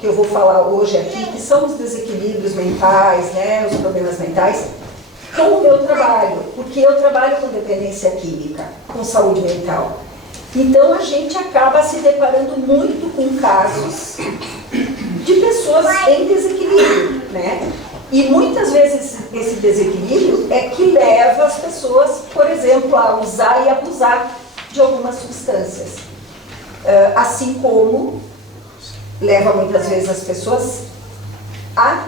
que eu vou falar hoje aqui, que são os desequilíbrios mentais, né, os problemas mentais, com o meu trabalho, porque eu trabalho com dependência química, com saúde mental. Então a gente acaba se deparando muito com casos de pessoas em desequilíbrio, né? E muitas vezes esse desequilíbrio é que leva as pessoas, por exemplo, a usar e abusar de algumas substâncias. Assim como leva muitas vezes as pessoas a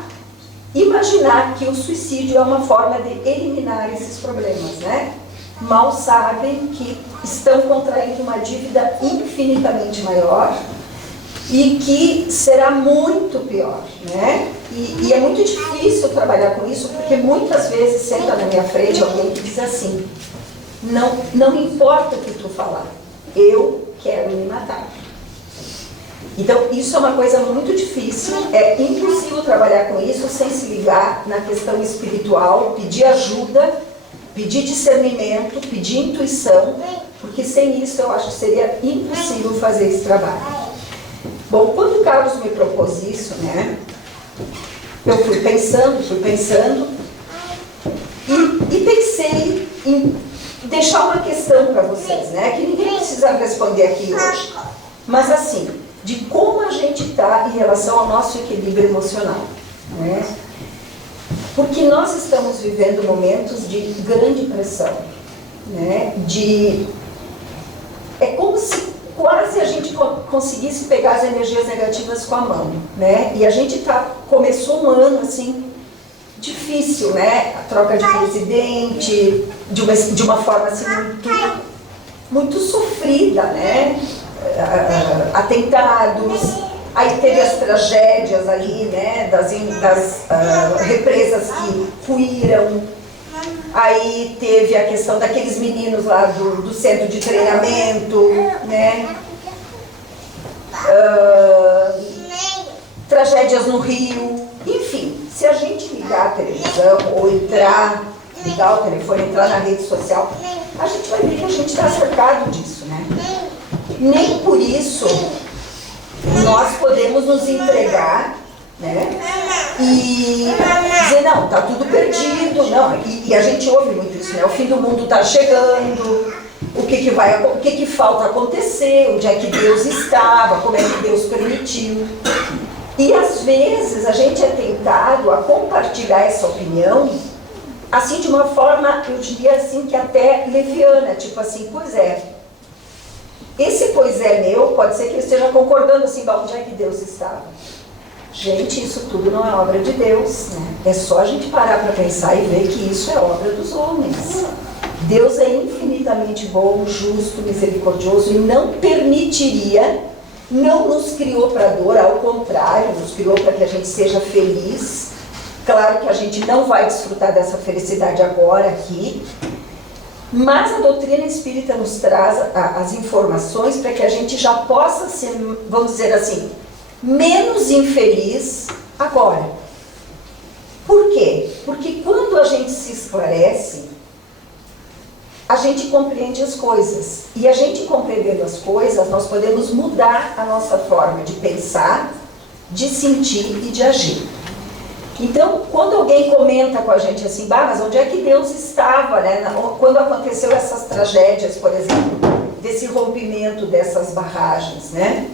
imaginar que o suicídio é uma forma de eliminar esses problemas, né? Mal sabem que estão contraindo uma dívida infinitamente maior e que será muito pior, né? E é muito difícil trabalhar com isso, porque muitas vezes senta na minha frente alguém que diz assim: não importa o que tu falar, eu quero me matar. Então, isso é uma coisa muito difícil, é impossível trabalhar com isso sem se ligar na questão espiritual, pedir ajuda, pedir discernimento, pedir intuição, porque sem isso eu acho que seria impossível fazer esse trabalho. Bom, quando o Carlos me propôs isso, né, eu fui pensando, e pensei em deixar uma questão para vocês, né, que ninguém precisa responder aqui hoje, mas assim, de como a gente está em relação ao nosso equilíbrio emocional, né? Porque nós estamos vivendo momentos de grande pressão, né? É como se quase a gente conseguisse pegar as energias negativas com a mão, né? E a gente começou um ano assim difícil, né? A troca de presidente, de uma forma assim muito sofrida, né? Atentados, aí teve as tragédias ali, né, das represas que ruíram, aí teve a questão daqueles meninos lá do centro de treinamento, né, tragédias no Rio, enfim, se a gente ligar a televisão ou ligar o telefone, entrar na rede social, a gente vai ver que a gente está cercado disso, né? Nem por isso nós podemos nos entregar, né, e dizer, não, está tudo perdido, não, e a gente ouve muito isso, né, o fim do mundo está chegando, o que falta acontecer, onde é que Deus estava, como é que Deus permitiu. E às vezes a gente é tentado a compartilhar essa opinião, assim de uma forma, eu diria assim, que até leviana, tipo assim, pois é, esse pois é meu, pode ser que eu esteja concordando assim, onde é que Deus estava. Gente, isso tudo não é obra de Deus, né? É só a gente parar para pensar e ver que isso é obra dos homens. Deus é infinitamente bom, justo, misericordioso e não permitiria, não nos criou para dor, ao contrário, nos criou para que a gente seja feliz. Claro que a gente não vai desfrutar dessa felicidade agora, aqui, mas a doutrina espírita nos traz as informações para que a gente já possa ser, vamos dizer assim, menos infeliz agora. Por quê? Porque quando a gente se esclarece, a gente compreende as coisas. E a gente compreendendo as coisas, nós podemos mudar a nossa forma de pensar, de sentir e de agir. Então, quando alguém comenta com a gente assim, mas onde é que Deus estava, né? Quando aconteceu essas tragédias, por exemplo, desse rompimento dessas barragens, né?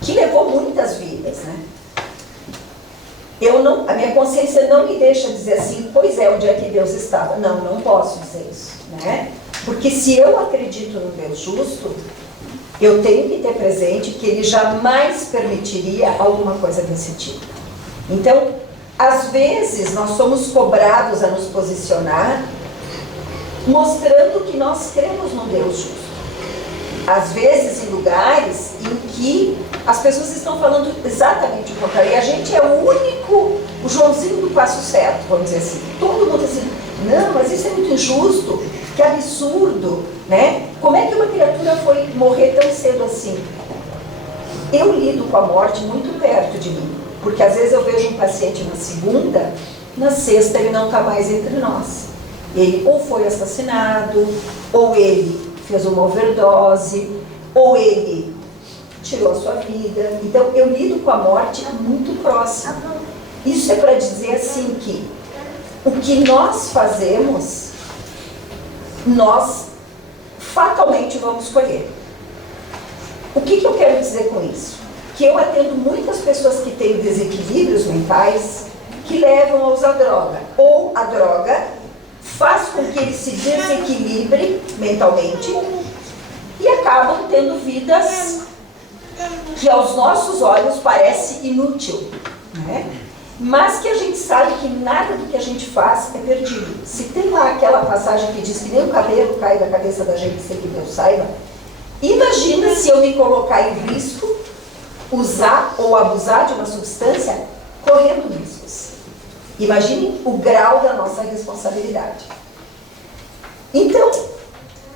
Que levou muitas vidas, né? A minha consciência não me deixa dizer assim, pois é, onde é que Deus estava? Não posso dizer isso, né? Porque se eu acredito no Deus justo, eu tenho que ter presente que Ele jamais permitiria alguma coisa desse tipo. Então, às vezes, nós somos cobrados a nos posicionar mostrando que nós cremos no Deus justo. Às vezes, em lugares em que as pessoas estão falando exatamente o contrário. E a gente é o único, o Joãozinho do passo certo, vamos dizer assim. Todo mundo assim, não, mas isso é muito injusto, que absurdo, né? Como é que uma criatura foi morrer tão cedo assim? Eu lido com a morte muito perto de mim. Porque às vezes eu vejo um paciente na segunda, na sexta ele não está mais entre nós. Ele ou foi assassinado, ou ele fez uma overdose, ou ele tirou a sua vida. Então, eu lido com a morte muito próximo. Isso é para dizer assim que o que nós fazemos, nós fatalmente vamos colher. O que eu quero dizer com isso? Que eu atendo muitas pessoas que têm desequilíbrios mentais que levam a usar droga. Ou a droga faz com que ele se desequilibre mentalmente e acabam tendo vidas que aos nossos olhos parece inútil, né? Mas que a gente sabe que nada do que a gente faz é perdido. Se tem lá aquela passagem que diz que nem o cabelo cai da cabeça da gente sem que Deus saiba, imagina se eu me colocar em risco, usar ou abusar de uma substância correndo riscos. Imagine o grau da nossa responsabilidade. Então,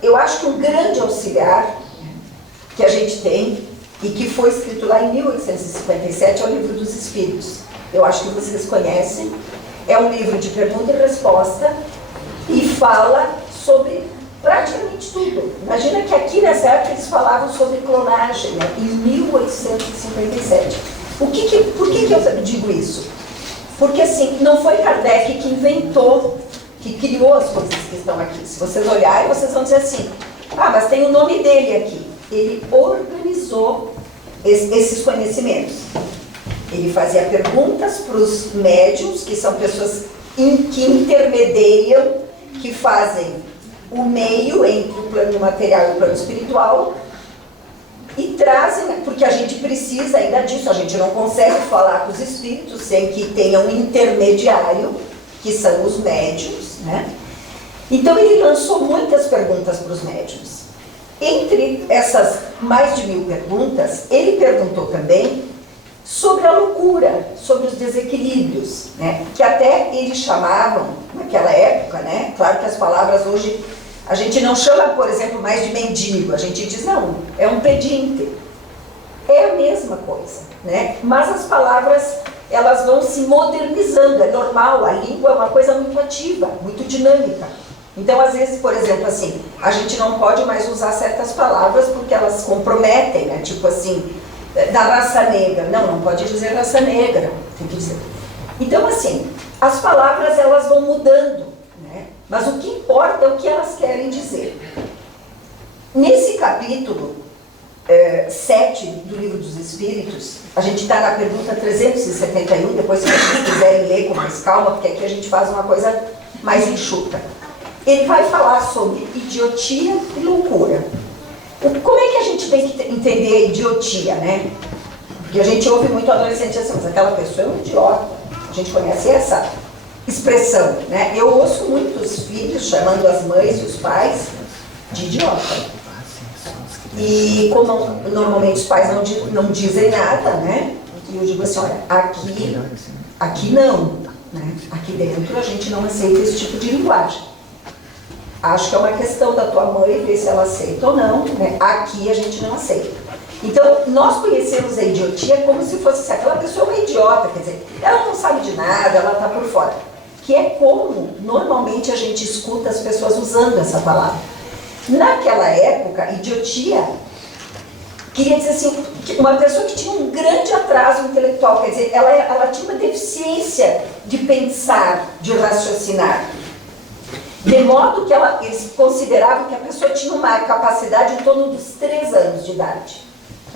eu acho que um grande auxiliar que a gente tem e que foi escrito lá em 1857 é o Livro dos Espíritos. Eu acho que vocês conhecem. É um livro de pergunta e resposta e fala sobre praticamente tudo. Imagina que aqui nessa época eles falavam sobre clonagem, né? Em 1857. Por que eu digo isso? Porque assim, não foi Kardec que inventou, que criou as coisas que estão aqui. Se vocês olharem, vocês vão dizer assim, ah, mas tem o nome dele aqui. Ele organizou esses conhecimentos. Ele fazia perguntas para os médiuns, que são pessoas que intermediam, que fazem o meio entre o plano material e o plano espiritual, e trazem, porque a gente precisa ainda disso, a gente não consegue falar com os espíritos sem que tenha um intermediário, que são os médiuns, né? Então ele lançou muitas perguntas para os médiuns. Entre essas mais de 1000 perguntas, ele perguntou também sobre a loucura, sobre os desequilíbrios, né? Que até eles chamavam, naquela época, né? Claro que as palavras hoje, a gente não chama, por exemplo, mais de mendigo, a gente diz, não, é um pedinte. É a mesma coisa, né? Mas as palavras, elas vão se modernizando, é normal, a língua é uma coisa muito ativa, muito dinâmica. Então, às vezes, por exemplo, assim, a gente não pode mais usar certas palavras porque elas comprometem, né? Tipo assim, da raça negra. Não pode dizer raça negra, tem que dizer. Então, assim, as palavras, elas vão mudando, né? Mas o que importa é o que elas querem dizer. Nesse capítulo 7 do Livro dos Espíritos, a gente está na pergunta 371, depois se vocês quiserem ler com mais calma, porque aqui a gente faz uma coisa mais enxuta. Ele vai falar sobre idiotia e loucura. Como é que a gente tem que entender a idiotia, né? Porque a gente ouve muito adolescente assim, mas aquela pessoa é um idiota. A gente conhece essa expressão, né? Eu ouço muitos filhos chamando as mães e os pais de idiota. E como normalmente os pais não dizem nada, né? E eu digo assim, olha, aqui não, né? Aqui dentro a gente não aceita esse tipo de linguagem. Acho que é uma questão da tua mãe ver se ela aceita ou não, né? Aqui a gente não aceita. Então, nós conhecemos a idiotia como se fosse assim, aquela pessoa é uma idiota, quer dizer, ela não sabe de nada, ela está por fora. Que é como normalmente a gente escuta as pessoas usando essa palavra. Naquela época, idiotia queria dizer assim, uma pessoa que tinha um grande atraso intelectual, quer dizer, ela tinha uma deficiência de pensar, de raciocinar. De modo que eles consideravam que a pessoa tinha uma capacidade em torno dos 3 anos de idade,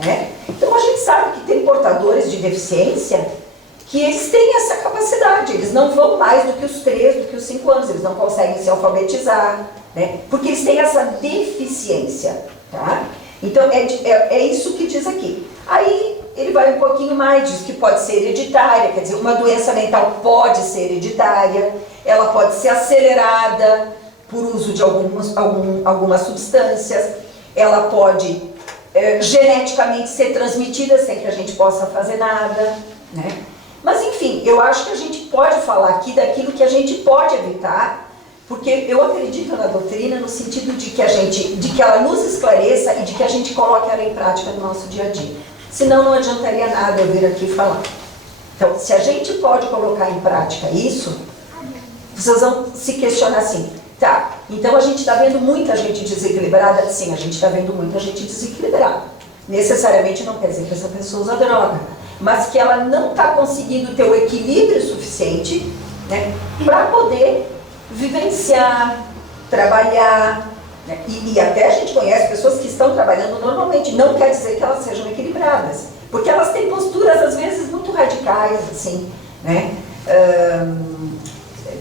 né? Então a gente sabe que tem portadores de deficiência que eles têm essa capacidade, eles não vão mais do que os 3, do que os 5 anos, eles não conseguem se alfabetizar, né? Porque eles têm essa deficiência, tá? Então é isso que diz aqui. Aí ele vai um pouquinho mais, diz que pode ser hereditária, quer dizer, uma doença mental pode ser hereditária, ela pode ser acelerada por uso de algumas substâncias, ela pode geneticamente ser transmitida sem que a gente possa fazer nada, né? Mas enfim, eu acho que a gente pode falar aqui daquilo que a gente pode evitar, porque eu acredito na doutrina no sentido de que ela nos esclareça e de que a gente coloque ela em prática no nosso dia a dia. Senão não adiantaria nada eu vir aqui falar. Então, se a gente pode colocar em prática isso, vocês vão se questionar assim, tá, então a gente está vendo muita gente desequilibrada? Sim, a gente está vendo muita gente desequilibrada. necessariamente não quer dizer que essa pessoa usa droga, mas que ela não está conseguindo ter o equilíbrio suficiente, né, para poder vivenciar, trabalhar, né, e até a gente conhece pessoas que estão trabalhando normalmente, não quer dizer que elas sejam equilibradas, porque elas têm posturas às vezes muito radicais, assim, né?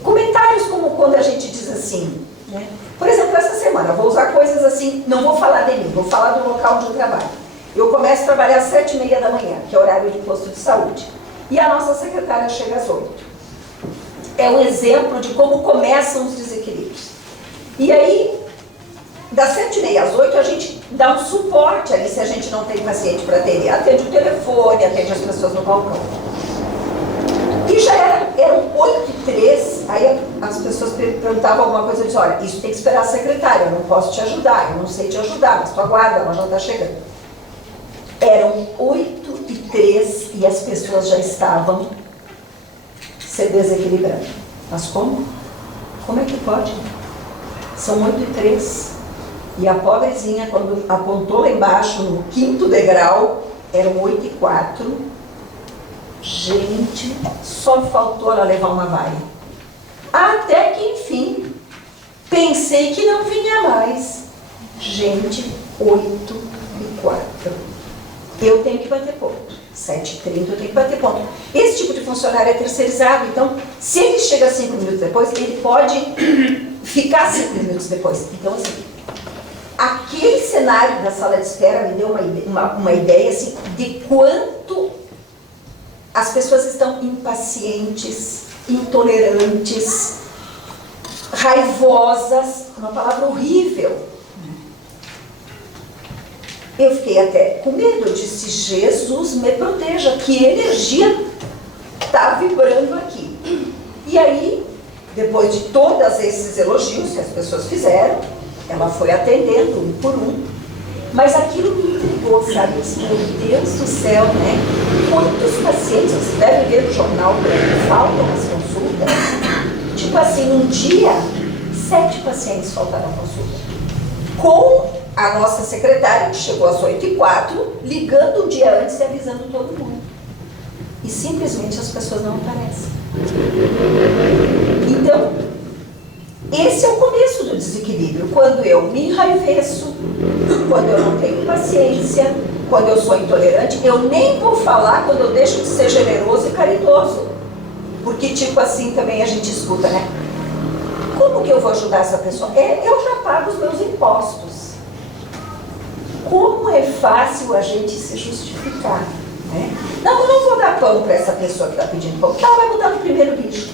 Comentários como quando a gente diz assim, né? Por exemplo, essa semana, vou usar coisas assim, não vou falar de mim, vou falar do local onde eu trabalho. Eu começo a trabalhar às 7h30 da manhã, que é horário de posto de saúde, e a nossa secretária chega às 8h. É um exemplo de como começam os desequilíbrios. E aí, das 7h30 às 8h, a gente dá um suporte ali, se a gente não tem paciente para atender. Atende o telefone, atende as pessoas no balcão. E já eram 8h03, aí as pessoas perguntavam alguma coisa, eu disse, olha, isso tem que esperar a secretária, eu não posso te ajudar, eu não sei te ajudar, mas tu aguarda, ela já está chegando. Eram 8h03 e as pessoas já estavam se desequilibrando. Mas como? Como é que pode? São 8h03. E a pobrezinha, quando apontou lá embaixo, no 5º degrau, eram 8h04. Gente, só faltou ela levar uma vaia. Até que, enfim, pensei que não vinha mais. Gente, 8h04. Eu tenho que bater ponto. 7h30 eu tenho que bater ponto. Esse tipo de funcionário é terceirizado, então, se ele chega 5 minutos depois, ele pode ficar 5 minutos depois. Então, assim, aquele cenário da sala de espera me deu uma ideia, assim, de quanto as pessoas estão impacientes, intolerantes, raivosas, uma palavra horrível. Eu fiquei até com medo, eu disse, Jesus me proteja, que energia está vibrando aqui. E aí, depois de todos esses elogios que as pessoas fizeram, ela foi atendendo um por um, mas aquilo me intrigou, sabe? Eu disse, meu Deus do céu, né? Quantos pacientes, você deve ver no jornal, faltam as consultas? Tipo assim, um dia, 7 pacientes faltaram a consulta. Com a nossa secretária, que chegou às 8h04, ligando um dia antes e avisando todo mundo. E simplesmente as pessoas não aparecem. Então, esse é o começo do desequilíbrio. Quando eu me enraiveço, quando eu não tenho paciência, quando eu sou intolerante, eu nem vou falar quando eu deixo de ser generoso e caridoso. Porque, tipo assim, também a gente escuta, né? Como que eu vou ajudar essa pessoa? Eu já pago os meus impostos. Como é fácil a gente se justificar, né? Não, eu não vou dar pão para essa pessoa que está pedindo pão, porque ela vai botar no primeiro lixo.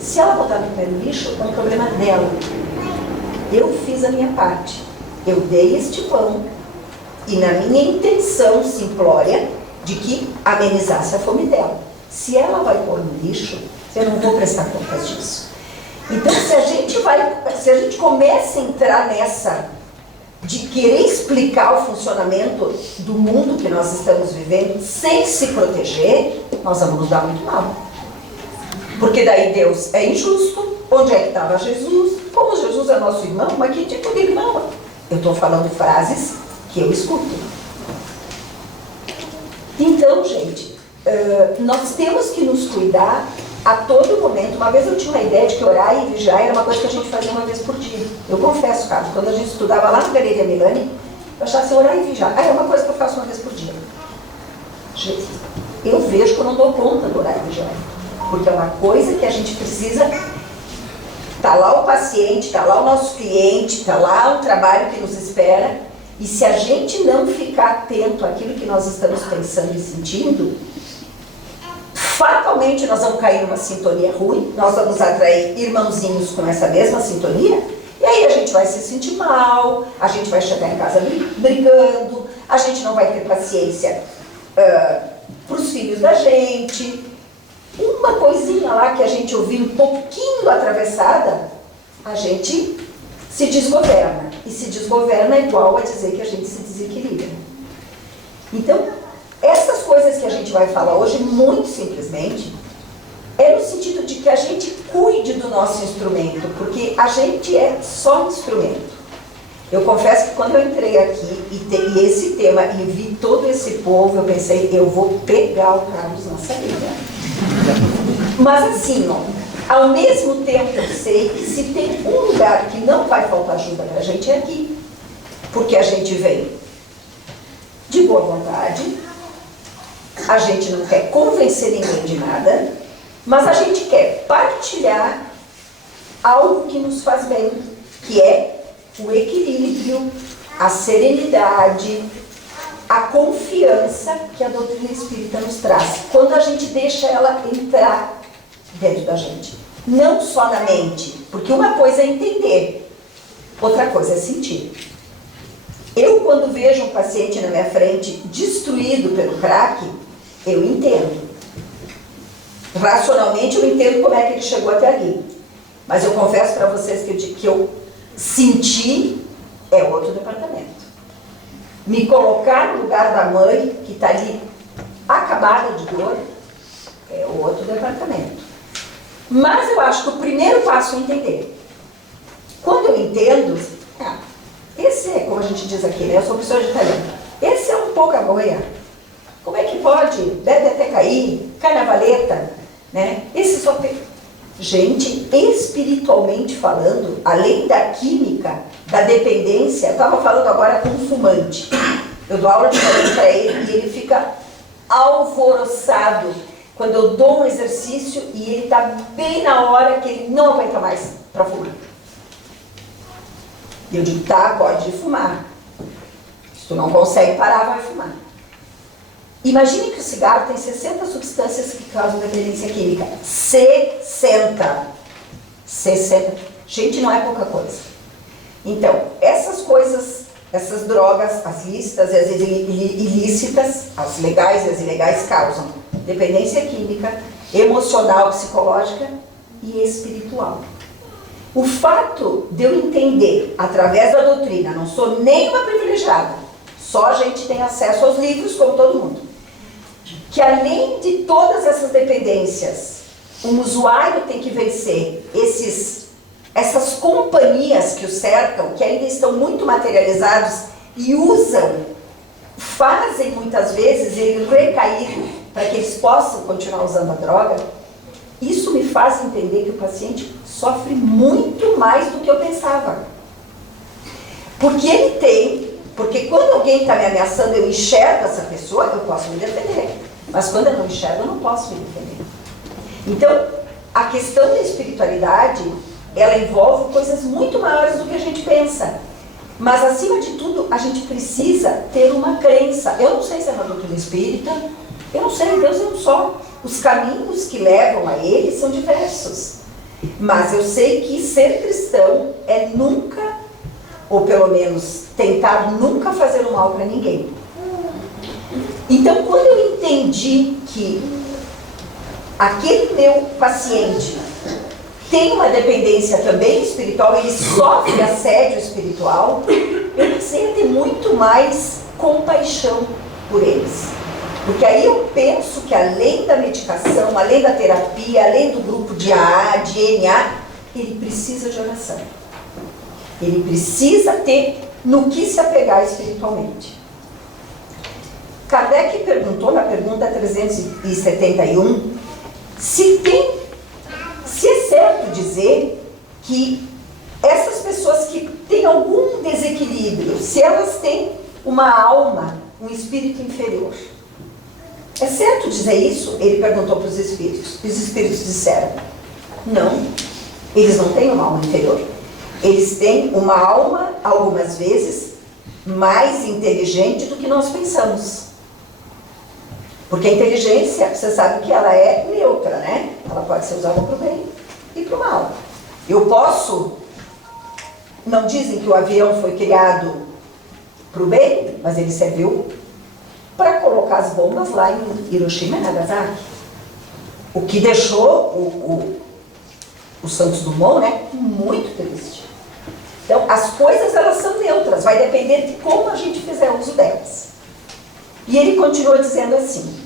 Se ela botar no primeiro lixo, é um problema dela. Eu fiz a minha parte. Eu dei este pão e na minha intenção simplória de que amenizasse a fome dela. Se ela vai pôr no lixo, eu não vou prestar contas disso. Então, se a gente começa a entrar nessa de querer explicar o funcionamento do mundo que nós estamos vivendo sem se proteger, nós vamos nos dar muito mal. Porque daí Deus é injusto, onde é que estava Jesus? Como Jesus é nosso irmão, mas que tipo de irmão? Eu estou falando frases que eu escuto. Então, gente, nós temos que nos cuidar a todo momento. Uma vez eu tinha uma ideia de que orar e vigiar era uma coisa que a gente fazia uma vez por dia. Eu confesso, Carlos, quando a gente estudava lá na Galeria Milani, eu achava assim, orar e vigiar. É uma coisa que eu faço uma vez por dia. Gente, eu vejo que eu não dou conta do orar e vigiar. Porque é uma coisa que a gente precisa. Está lá o paciente, está lá o nosso cliente, está lá o trabalho que nos espera. E se a gente não ficar atento àquilo que nós estamos pensando e sentindo, fatalmente nós vamos cair numa sintonia ruim, nós vamos atrair irmãozinhos com essa mesma sintonia, e aí a gente vai se sentir mal, a gente vai chegar em casa brigando, a gente não vai ter paciência para os filhos da gente. Uma coisinha lá que a gente ouviu um pouquinho atravessada, a gente se desgoverna. E se desgoverna é igual a dizer que a gente se desequilibra. Então, essas coisas que a gente vai falar hoje, muito simplesmente, é no sentido de que a gente cuide do nosso instrumento, porque a gente é só instrumento. Eu confesso que quando eu entrei aqui e esse tema e vi todo esse povo, eu pensei, eu vou pegar o Carlos na saída. Mas assim, ó, ao mesmo tempo eu sei que se tem um lugar que não vai faltar ajuda pra gente é aqui. Porque a gente vem de boa vontade, a gente não quer convencer ninguém de nada, mas a gente quer partilhar algo que nos faz bem, que é o equilíbrio, a serenidade, a confiança que a doutrina espírita nos traz, quando a gente deixa ela entrar dentro da gente. Não só na mente, porque uma coisa é entender, outra coisa é sentir. Eu, quando vejo um paciente na minha frente destruído pelo crack, eu entendo. Racionalmente eu entendo como é que ele chegou até ali. Mas eu confesso para vocês que eu senti é outro departamento. Me colocar no lugar da mãe que está ali acabada de dor é outro departamento. Mas eu acho que o primeiro passo é entender. Quando eu entendo, esse é, como a gente diz aqui, né? Eu sou professora de italiano. Esse é um pouco a boia. Como é que pode? Bebe até cair, cai na valeta, né? Esse só tem... Gente, espiritualmente falando, além da química, da dependência, eu estava falando agora com um fumante. Eu dou aula de fumante para ele e ele fica alvoroçado quando eu dou um exercício e ele está bem na hora que ele não aguenta mais para fumar. E eu digo, tá, pode fumar. Se tu não consegue parar, vai fumar. Imagine que o cigarro tem 60 substâncias que causam dependência química. 60. 60. Gente, não é pouca coisa. Então, essas coisas, essas drogas, as lícitas e as ilícitas, as legais e as ilegais, causam dependência química, emocional, psicológica e espiritual. O fato de eu entender, através da doutrina, não sou nenhuma privilegiada, só a gente tem acesso aos livros, como todo mundo, que além de todas essas dependências, um usuário tem que vencer essas companhias que o cercam, que ainda estão muito materializados e fazem muitas vezes ele recair para que eles possam continuar usando a droga. Isso me faz entender que o paciente sofre muito mais do que eu pensava. Porque quando alguém está me ameaçando, eu enxergo essa pessoa, eu posso me defender. Mas quando eu não enxergo, eu não posso me defender. Então, a questão da espiritualidade, ela envolve coisas muito maiores do que a gente pensa. Mas, acima de tudo, a gente precisa ter uma crença. Eu não sei se é uma doutrina espírita, eu não sei, Deus é um só. Os caminhos que levam a ele são diversos. Mas eu sei que ser cristão é nunca, ou pelo menos tentar nunca fazer o mal para ninguém. Então, quando eu entendi que aquele meu paciente tem uma dependência também espiritual, ele sofre assédio espiritual, eu comecei a ter muito mais compaixão por eles. Porque aí eu penso que além da medicação, além da terapia, além do grupo de AA, de NA, ele precisa de oração. Ele precisa ter no que se apegar espiritualmente. Kardec perguntou na pergunta 371 se é certo dizer que essas pessoas que têm algum desequilíbrio, se elas têm uma alma, um espírito inferior. É certo dizer isso? Ele perguntou para os espíritos. Os espíritos disseram, não, eles não têm uma alma inferior. Eles têm uma alma, algumas vezes, mais inteligente do que nós pensamos. Porque a inteligência, você sabe que ela é neutra, né? Ela pode ser usada para o bem e para o mal. Eu posso... Não dizem que o avião foi criado para o bem, mas ele serviu para colocar as bombas lá em Hiroshima e Nagasaki. O que deixou o Santos Dumont, né, muito triste. Então, as coisas, elas são neutras, vai depender de como a gente fizer uso delas. E ele continua dizendo assim,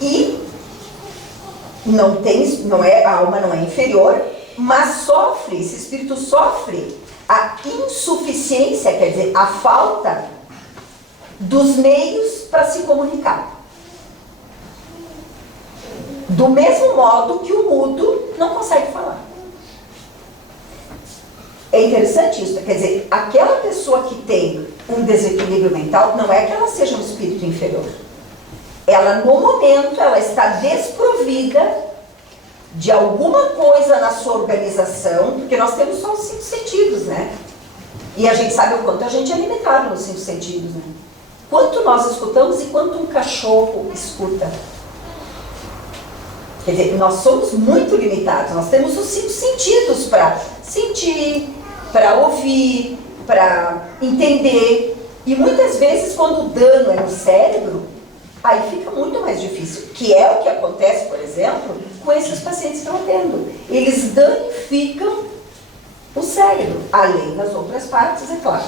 e a alma não é inferior, mas sofre, esse espírito sofre a insuficiência, quer dizer, a falta dos meios para se comunicar. Do mesmo modo que o mudo não consegue falar. É interessante isso, quer dizer, aquela pessoa que tem um desequilíbrio mental, não é que ela seja um espírito inferior. Ela, no momento, ela está desprovida de alguma coisa na sua organização, porque nós temos só os 5 sentidos, né? E a gente sabe o quanto a gente é limitado nos 5 sentidos, né? Quanto nós escutamos e quanto um cachorro escuta. Quer dizer, nós somos muito limitados, nós temos os 5 sentidos para sentir, para ouvir, para entender. E muitas vezes, quando o dano é no cérebro, aí fica muito mais difícil, que é o que acontece, por exemplo, com esses pacientes que eu atendo. Eles danificam o cérebro, além das outras partes, é claro.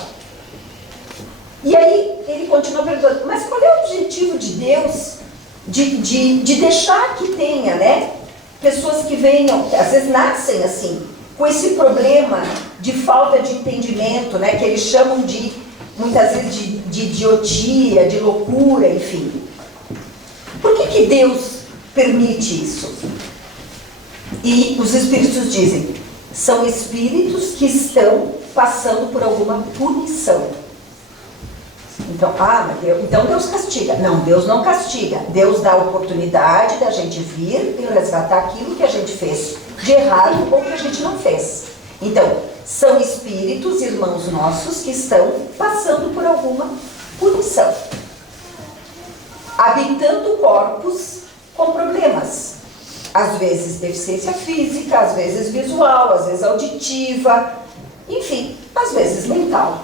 E aí ele continua perguntando, mas qual é o objetivo de Deus de deixar que tenha, né, pessoas que venham, às vezes nascem assim, com esse problema de falta de entendimento, né, que eles chamam de, muitas vezes, de idiotia, de loucura, enfim. Por que Deus permite isso? E os espíritos dizem, são espíritos que estão passando por alguma punição. Então, então Deus castiga. Não, Deus não castiga. Deus dá a oportunidade da gente vir e resgatar aquilo que a gente fez de errado ou que a gente não fez. Então, são espíritos, irmãos nossos, que estão passando por alguma punição. Habitando corpos com problemas. Às vezes deficiência física, às vezes visual, às vezes auditiva, enfim, às vezes mental.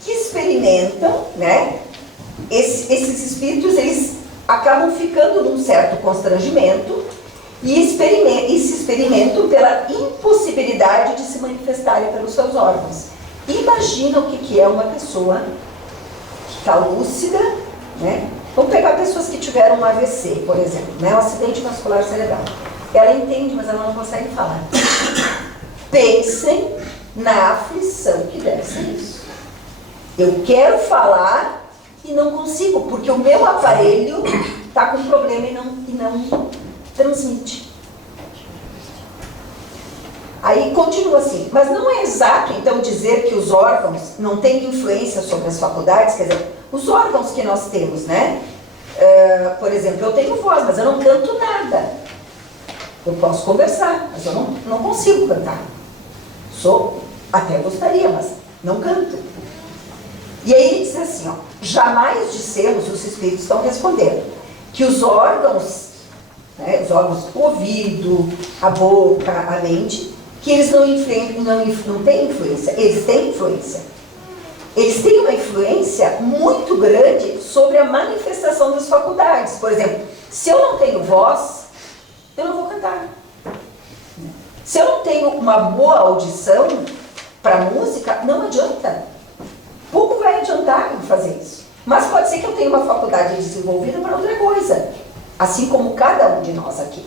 Que experimentam, né? Esses espíritos, eles acabam ficando num certo constrangimento e se experimentam pela impossibilidade de se manifestarem pelos seus órgãos. Imagina o que é uma pessoa que está lúcida, né? Vamos pegar pessoas que tiveram um AVC, por exemplo, né? Um acidente vascular cerebral. Ela entende, mas ela não consegue falar. Pensem na aflição que deve ser isso. Eu quero falar e não consigo, porque o meu aparelho está com problema e não transmite. Aí continua assim, mas não é exato então dizer que os órgãos não têm influência sobre as faculdades, quer dizer, os órgãos que nós temos, né? Por exemplo, eu tenho voz, mas eu não canto nada. Eu posso conversar, mas eu não consigo cantar. Até gostaria, mas não canto. E aí ele diz assim, ó, jamais dissemos, os espíritos estão respondendo, que os órgãos, né, os órgãos do ouvido, a boca, a mente, que eles não têm influência, eles têm influência. Eles têm uma influência muito grande sobre a manifestação das faculdades. Por exemplo, se eu não tenho voz, eu não vou cantar. Se eu não tenho uma boa audição para música, não adianta. Pouco vai adiantar em fazer isso. Mas pode ser que eu tenha uma faculdade desenvolvida para outra coisa. Assim como cada um de nós aqui.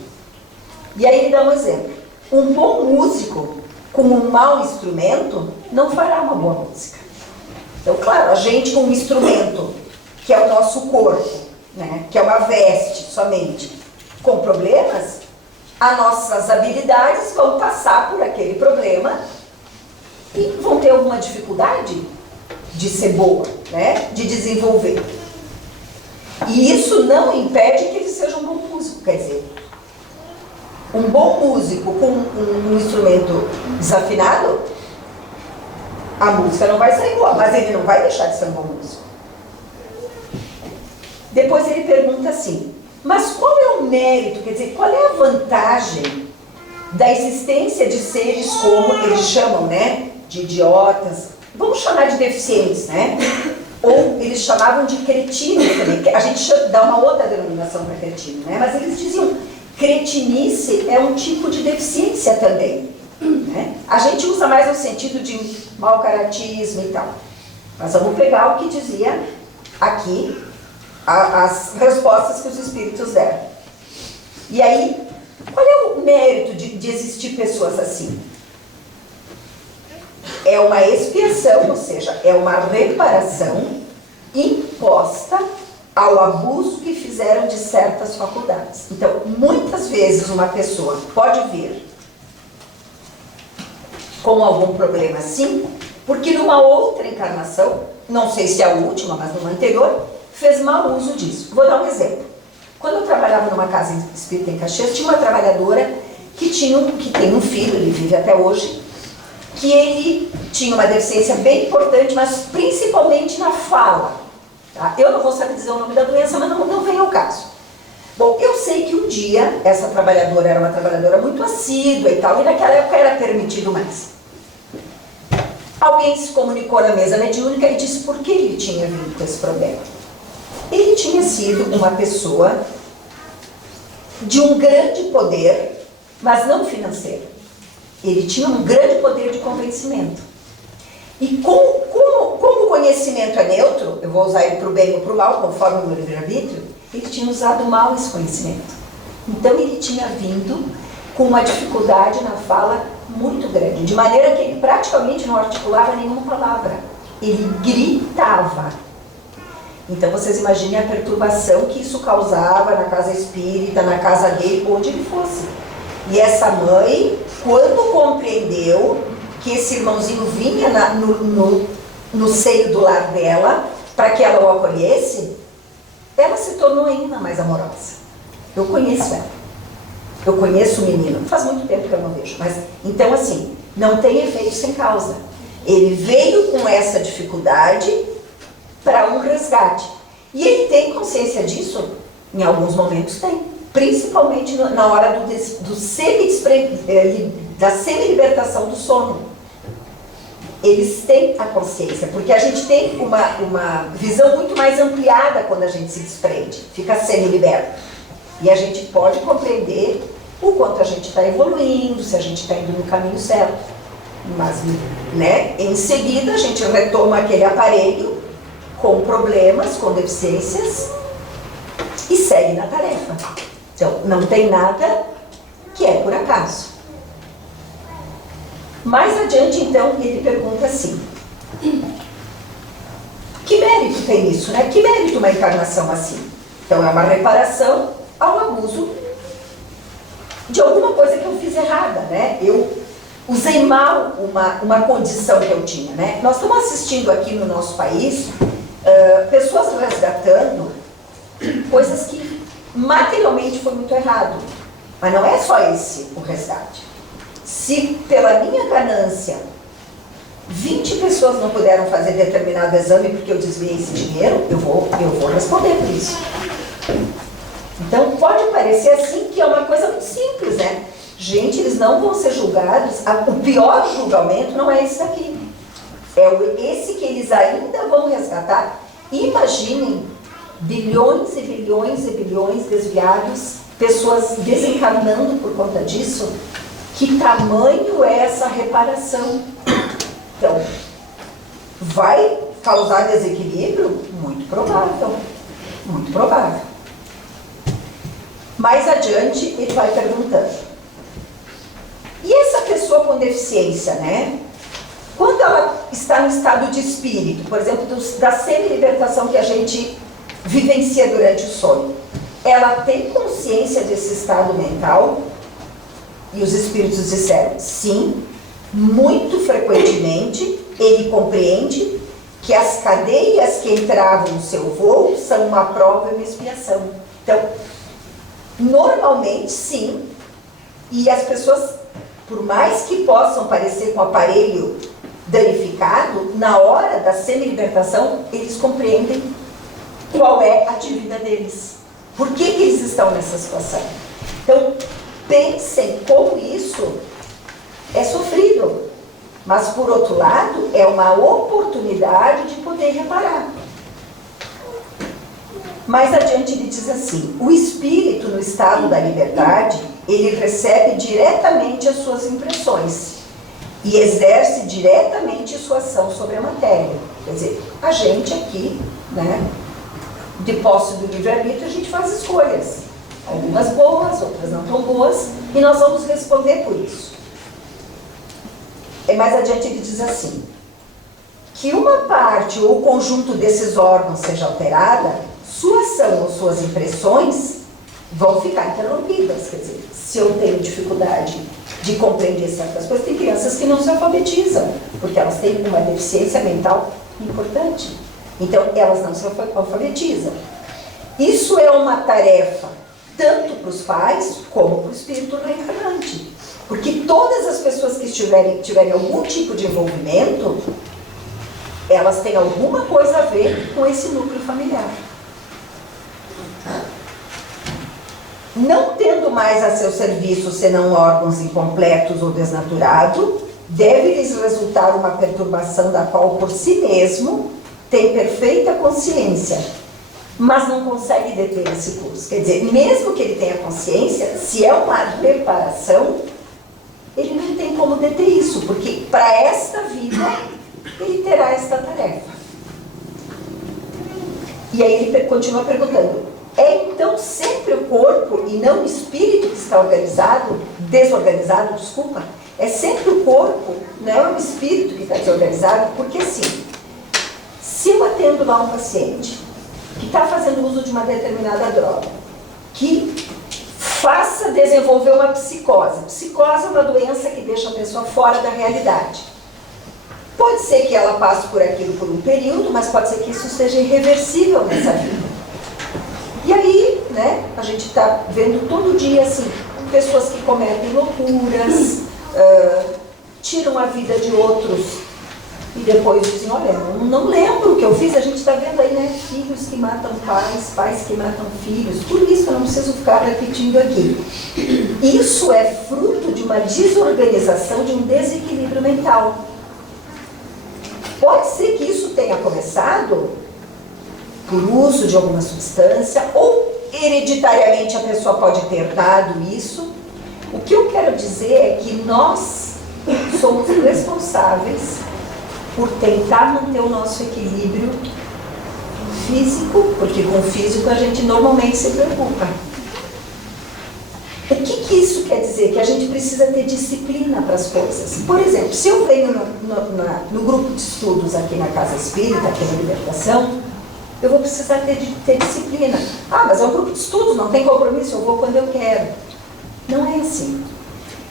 E aí ele dá um exemplo. Um bom músico com um mau instrumento não fará uma boa música. Então, claro, a gente com um instrumento, que é o nosso corpo, né, que é uma veste somente, com problemas, as nossas habilidades vão passar por aquele problema e vão ter alguma dificuldade de ser boa, né, de desenvolver. E isso não impede que ele seja um bom músico, quer dizer, um bom músico com um instrumento desafinado, a música não vai sair boa, mas ele não vai deixar de ser um bom músico. Depois ele pergunta assim, mas qual é o mérito, quer dizer, qual é a vantagem da existência de seres como eles chamam, né, de idiotas, vamos chamar de deficientes, né? Ou eles chamavam de cretinos também, a gente dá uma outra denominação para cretino, né? Mas eles diziam, cretinice é um tipo de deficiência também, né? A gente usa mais no sentido de mau caratismo e tal. Mas vamos pegar o que dizia aqui, as respostas que os espíritos deram. E aí, Qual é o mérito de existir pessoas assim? É uma expiação, ou seja, é uma reparação imposta ao abuso que fizeram de certas faculdades. Então, muitas vezes uma pessoa pode vir com algum problema assim, porque numa outra encarnação, não sei se é a última, mas numa anterior, fez mau uso disso. Vou dar um exemplo. Quando eu trabalhava numa casa espírita em Caxias, tinha uma trabalhadora que tem um filho, ele vive até hoje, que ele tinha uma deficiência bem importante, mas principalmente na fala. Tá? Eu não vou saber dizer o nome da doença, mas não vem ao caso. Bom, eu sei que um dia essa trabalhadora era uma trabalhadora muito assídua e tal, e naquela época era permitido mais. Alguém se comunicou na mesa mediúnica e disse por que ele tinha vindo com esse problema. Ele tinha sido uma pessoa de um grande poder, mas não financeiro. Ele tinha um grande poder de convencimento. E como o conhecimento é neutro, eu vou usar ele para o bem ou para o mal, conforme o meu livre-arbítrio, ele tinha usado mal esse conhecimento. Então ele tinha vindo com uma dificuldade na fala muito grande, de maneira que ele praticamente não articulava nenhuma palavra. Ele gritava. Então vocês imaginem a perturbação que isso causava na casa espírita, na casa dele, onde ele fosse. E essa mãe, quando compreendeu que esse irmãozinho vinha no seio do lar dela, para que ela o acolhesse, ela se tornou ainda mais amorosa. Eu conheço ela. Eu conheço o menino. Faz muito tempo que eu não vejo. Mas, então, assim, não tem efeito sem causa. Ele veio com essa dificuldade para um resgate. E ele tem consciência disso? Em alguns momentos tem. Principalmente na hora da semi-libertação do sono. Eles têm a consciência, porque a gente tem uma visão muito mais ampliada quando a gente se desprende, fica semi-liberto. E a gente pode compreender o quanto a gente está evoluindo, se a gente está indo no caminho certo. Mas, né, em seguida, a gente retoma aquele aparelho com problemas, com deficiências e segue na tarefa. Então, não tem nada que é por acaso. Mais adiante, então, ele pergunta assim: que mérito tem isso, né? Que mérito uma encarnação assim? Então, é uma reparação ao abuso de alguma coisa que eu fiz errada, né? Eu usei mal uma condição que eu tinha, né? Nós estamos assistindo aqui no nosso país pessoas resgatando coisas que materialmente foi muito errado. Mas não é só esse o resgate. Se pela minha ganância 20 pessoas não puderam fazer determinado exame porque eu desviei esse dinheiro, eu vou responder por isso. Então pode parecer assim que é uma coisa muito simples, né? Gente, eles não vão ser julgados, o pior julgamento não é esse daqui. É esse que eles ainda vão resgatar. Imaginem bilhões e bilhões e bilhões desviados, pessoas desencarnando por conta disso. Que tamanho é essa reparação? Então, vai causar desequilíbrio? Muito provável. Muito provável. Mais adiante, ele vai perguntando: e essa pessoa com deficiência, né? Quando ela está no estado de espírito, por exemplo, da semi-libertação que a gente vivencia durante o sonho, ela tem consciência desse estado mental? E os espíritos disseram: sim, muito frequentemente ele compreende que as cadeias que entravam no seu voo são uma prova e uma expiação. Então, normalmente sim, e as pessoas, por mais que possam parecer com o aparelho danificado, na hora da semi-libertação, eles compreendem qual é a dívida deles. Por que eles estão nessa situação? Então, pensem como isso é sofrido, mas por outro lado é uma oportunidade de poder reparar. Mais adiante ele diz assim: o espírito no estado da liberdade, ele recebe diretamente as suas impressões e exerce diretamente sua ação sobre a matéria. Quer dizer, a gente aqui, né, de posse do livre-arbítrio, a gente faz escolhas. Algumas boas, outras não tão boas, e nós vamos responder por isso. Mais adiante ele diz assim, que uma parte ou conjunto desses órgãos seja alterada, sua ação ou suas impressões vão ficar interrompidas. Quer dizer, se eu tenho dificuldade de compreender certas coisas, tem crianças que não se alfabetizam, porque elas têm uma deficiência mental importante. Então, elas não se alfabetizam. Isso é uma tarefa tanto para os pais como para o espírito reencarnante. Porque todas as pessoas que tiverem algum tipo de envolvimento, elas têm alguma coisa a ver com esse núcleo familiar. Não tendo mais a seu serviço senão órgãos incompletos ou desnaturados, deve-lhes resultar uma perturbação da qual por si mesmo tem perfeita consciência, mas não consegue deter esse curso. Quer dizer, mesmo que ele tenha consciência, se é uma reparação, ele não tem como deter isso, porque para esta vida ele terá esta tarefa. E aí ele continua perguntando, é então sempre o corpo e não o espírito que está desorganizado, desculpa? É sempre o corpo, não é o espírito que está desorganizado, porque assim, se eu atendo lá um paciente que está fazendo uso de uma determinada droga, que faça desenvolver uma psicose. Psicose é uma doença que deixa a pessoa fora da realidade. Pode ser que ela passe por aquilo por um período, mas pode ser que isso seja irreversível nessa vida. E aí, né, a gente está vendo todo dia, assim, pessoas que cometem loucuras, tiram a vida de outros e depois dizem, olha, não lembro o que eu fiz. A gente está vendo aí, né, filhos que matam pais, pais que matam filhos, tudo isso eu não preciso ficar repetindo aqui. Isso é fruto de uma desorganização, de um desequilíbrio mental. Pode ser que isso tenha começado por uso de alguma substância, ou hereditariamente a pessoa pode ter dado isso. O que eu quero dizer é que nós somos responsáveis por tentar manter o nosso equilíbrio físico, porque com o físico a gente normalmente se preocupa. O que isso quer dizer? Que a gente precisa ter disciplina para as coisas. Por exemplo, se eu venho no grupo de estudos aqui na Casa Espírita, aqui na Libertação, eu vou precisar ter disciplina. Ah, mas é um grupo de estudos, não tem compromisso, eu vou quando eu quero. Não é assim.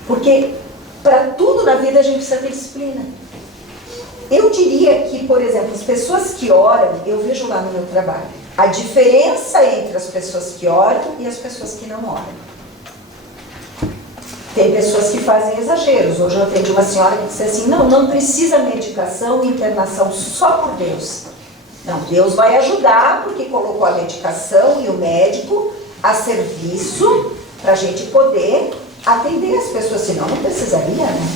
Porque para tudo na vida a gente precisa ter disciplina. Eu diria que, por exemplo, as pessoas que oram, eu vejo lá no meu trabalho, a diferença entre as pessoas que oram e as pessoas que não oram. Tem pessoas que fazem exageros. Hoje eu atendi uma senhora que disse assim, não precisa medicação e internação só por Deus. Não, Deus vai ajudar porque colocou a medicação e o médico a serviço para a gente poder atender as pessoas, senão não precisaria, né?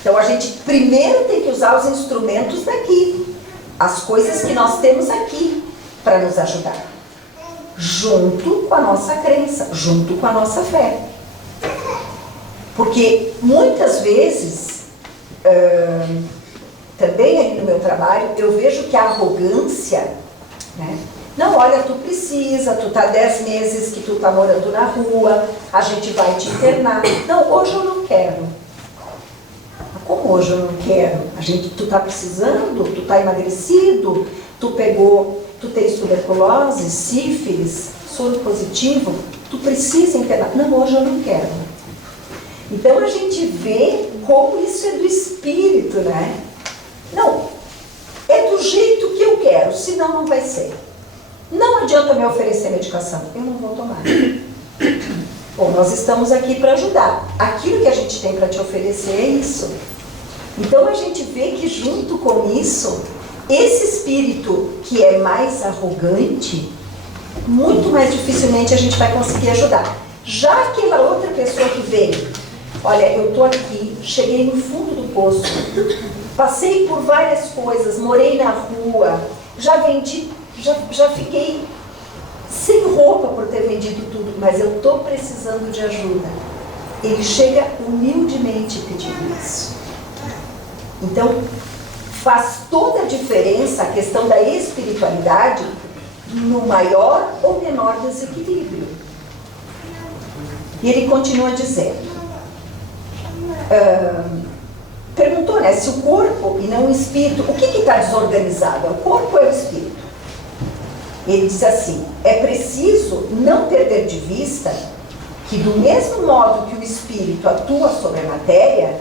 Então a gente primeiro tem que usar os instrumentos daqui, as coisas que nós temos aqui para nos ajudar, junto com a nossa crença, junto com a nossa fé. Porque muitas vezes, também aí no meu trabalho, eu vejo que a arrogância, né? Não, olha, tu precisa, tu tá 10 meses que tu tá morando na rua, a gente vai te internar. Não, hoje eu não quero. Como hoje eu não quero? Tu tá precisando, tu tá emagrecido, tu tens tuberculose, sífilis, soro positivo, tu precisa internar. Não, hoje eu não quero. Então a gente vê como isso é do espírito, né? Não, é do jeito que eu quero, senão não vai ser. Não adianta me oferecer medicação, eu não vou tomar. Bom, nós estamos aqui para ajudar. Aquilo que a gente tem para te oferecer é isso. Então a gente vê que junto com isso, esse espírito que é mais arrogante, muito mais dificilmente a gente vai conseguir ajudar. Já aquela outra pessoa que veio, olha, eu estou aqui, cheguei no fundo do poço, passei por várias coisas, morei na rua, já vendi, já fiquei sem roupa por ter vendido tudo, mas eu estou precisando de ajuda. Ele chega humildemente pedindo isso. Então, faz toda a diferença a questão da espiritualidade no maior ou menor desequilíbrio. E ele continua dizendo, perguntou, né, se o corpo e não o espírito, o que está desorganizado? É o corpo ou é o espírito? Ele diz assim, é preciso não perder de vista que do mesmo modo que o espírito atua sobre a matéria,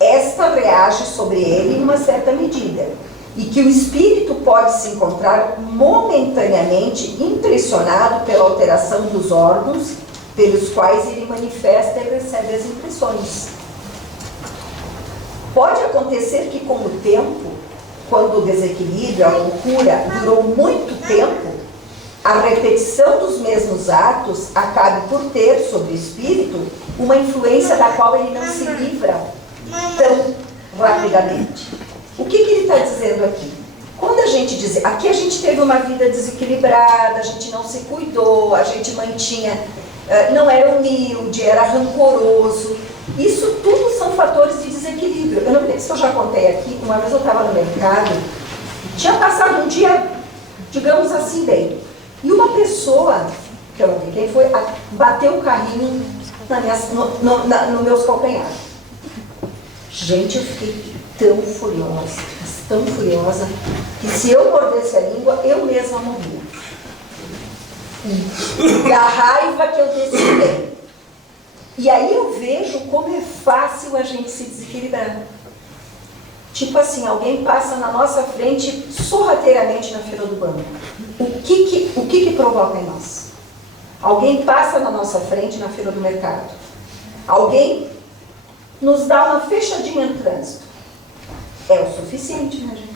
esta reage sobre ele em uma certa medida, e que o espírito pode se encontrar momentaneamente impressionado pela alteração dos órgãos pelos quais ele manifesta e recebe as impressões. Pode acontecer que com o tempo, quando o desequilíbrio, a loucura durou muito tempo, a repetição dos mesmos atos acabe por ter sobre o espírito uma influência da qual ele não se livra tão rapidamente. O que ele está dizendo aqui? Quando a gente diz, aqui a gente teve uma vida desequilibrada, a gente não se cuidou, a gente mantinha, não era humilde, era rancoroso. Isso tudo são fatores de desequilíbrio. Eu não me lembro se eu já contei aqui, uma vez eu estava no mercado, tinha passado um dia, digamos assim, bem, e uma pessoa, que eu não vi quem foi, bateu o carrinho no meus calcanhares. Gente, eu fiquei tão furiosa, que se eu mordesse a língua, eu mesma morria. Da raiva que eu decidi. E aí eu vejo como é fácil a gente se desequilibrar. Tipo assim, alguém passa na nossa frente sorrateiramente na fila do banco. O que provoca em nós? Alguém passa na nossa frente na fila do mercado. Alguém nos dá uma fechadinha no trânsito. É o suficiente, né, gente?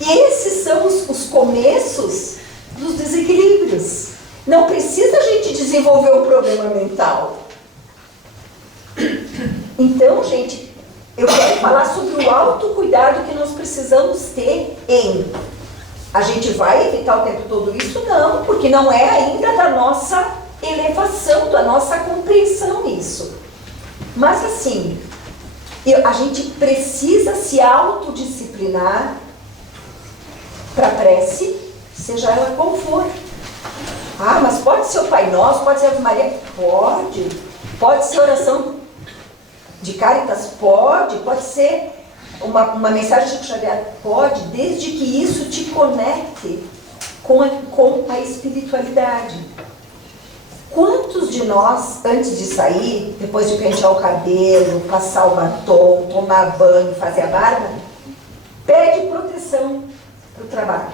E esses são os começos dos desequilíbrios. Não precisa a gente desenvolver um problema mental. Então, gente, eu quero falar sobre o autocuidado que nós precisamos ter em... A gente vai evitar o tempo todo isso? Não, porque não é ainda da nossa elevação, da nossa compreensão isso. Mas assim, a gente precisa se autodisciplinar para a prece, seja ela qual for. Ah, mas pode ser o Pai Nosso, pode ser a Ave Maria? Pode. Pode ser oração de Caritas? Pode ser uma mensagem de Chico Xavier? Pode, desde que isso te conecte com a espiritualidade. Quantos de nós, antes de sair, depois de pentear o cabelo, passar o batom, tomar banho, fazer a barba, pede proteção para o trabalho?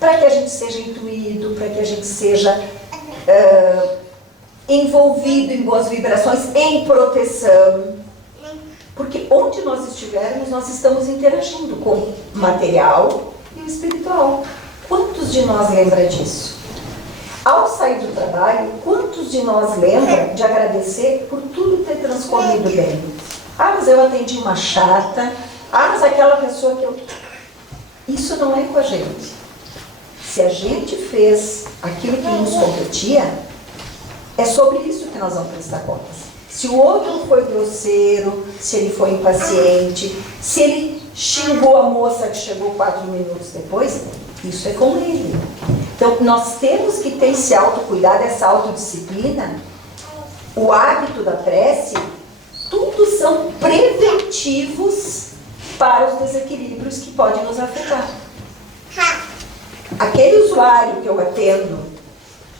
Para que a gente seja intuído, para que a gente seja envolvido em boas vibrações, em proteção. Porque onde nós estivermos, nós estamos interagindo com o material e o espiritual. Quantos de nós lembram disso? Ao sair do trabalho, quantos de nós lembram de agradecer por tudo ter transcorrido bem? Ah, mas eu atendi uma chata. Ah, mas aquela pessoa que eu... Isso não é com a gente. Se a gente fez aquilo que nos competia, é sobre isso que nós vamos prestar contas. Se o outro foi grosseiro, se ele foi impaciente, se ele xingou a moça que chegou 4 minutos depois, isso é com ele. Então, nós temos que ter esse autocuidado, essa autodisciplina, o hábito da prece, tudo são preventivos para os desequilíbrios que podem nos afetar. Aquele usuário que eu atendo,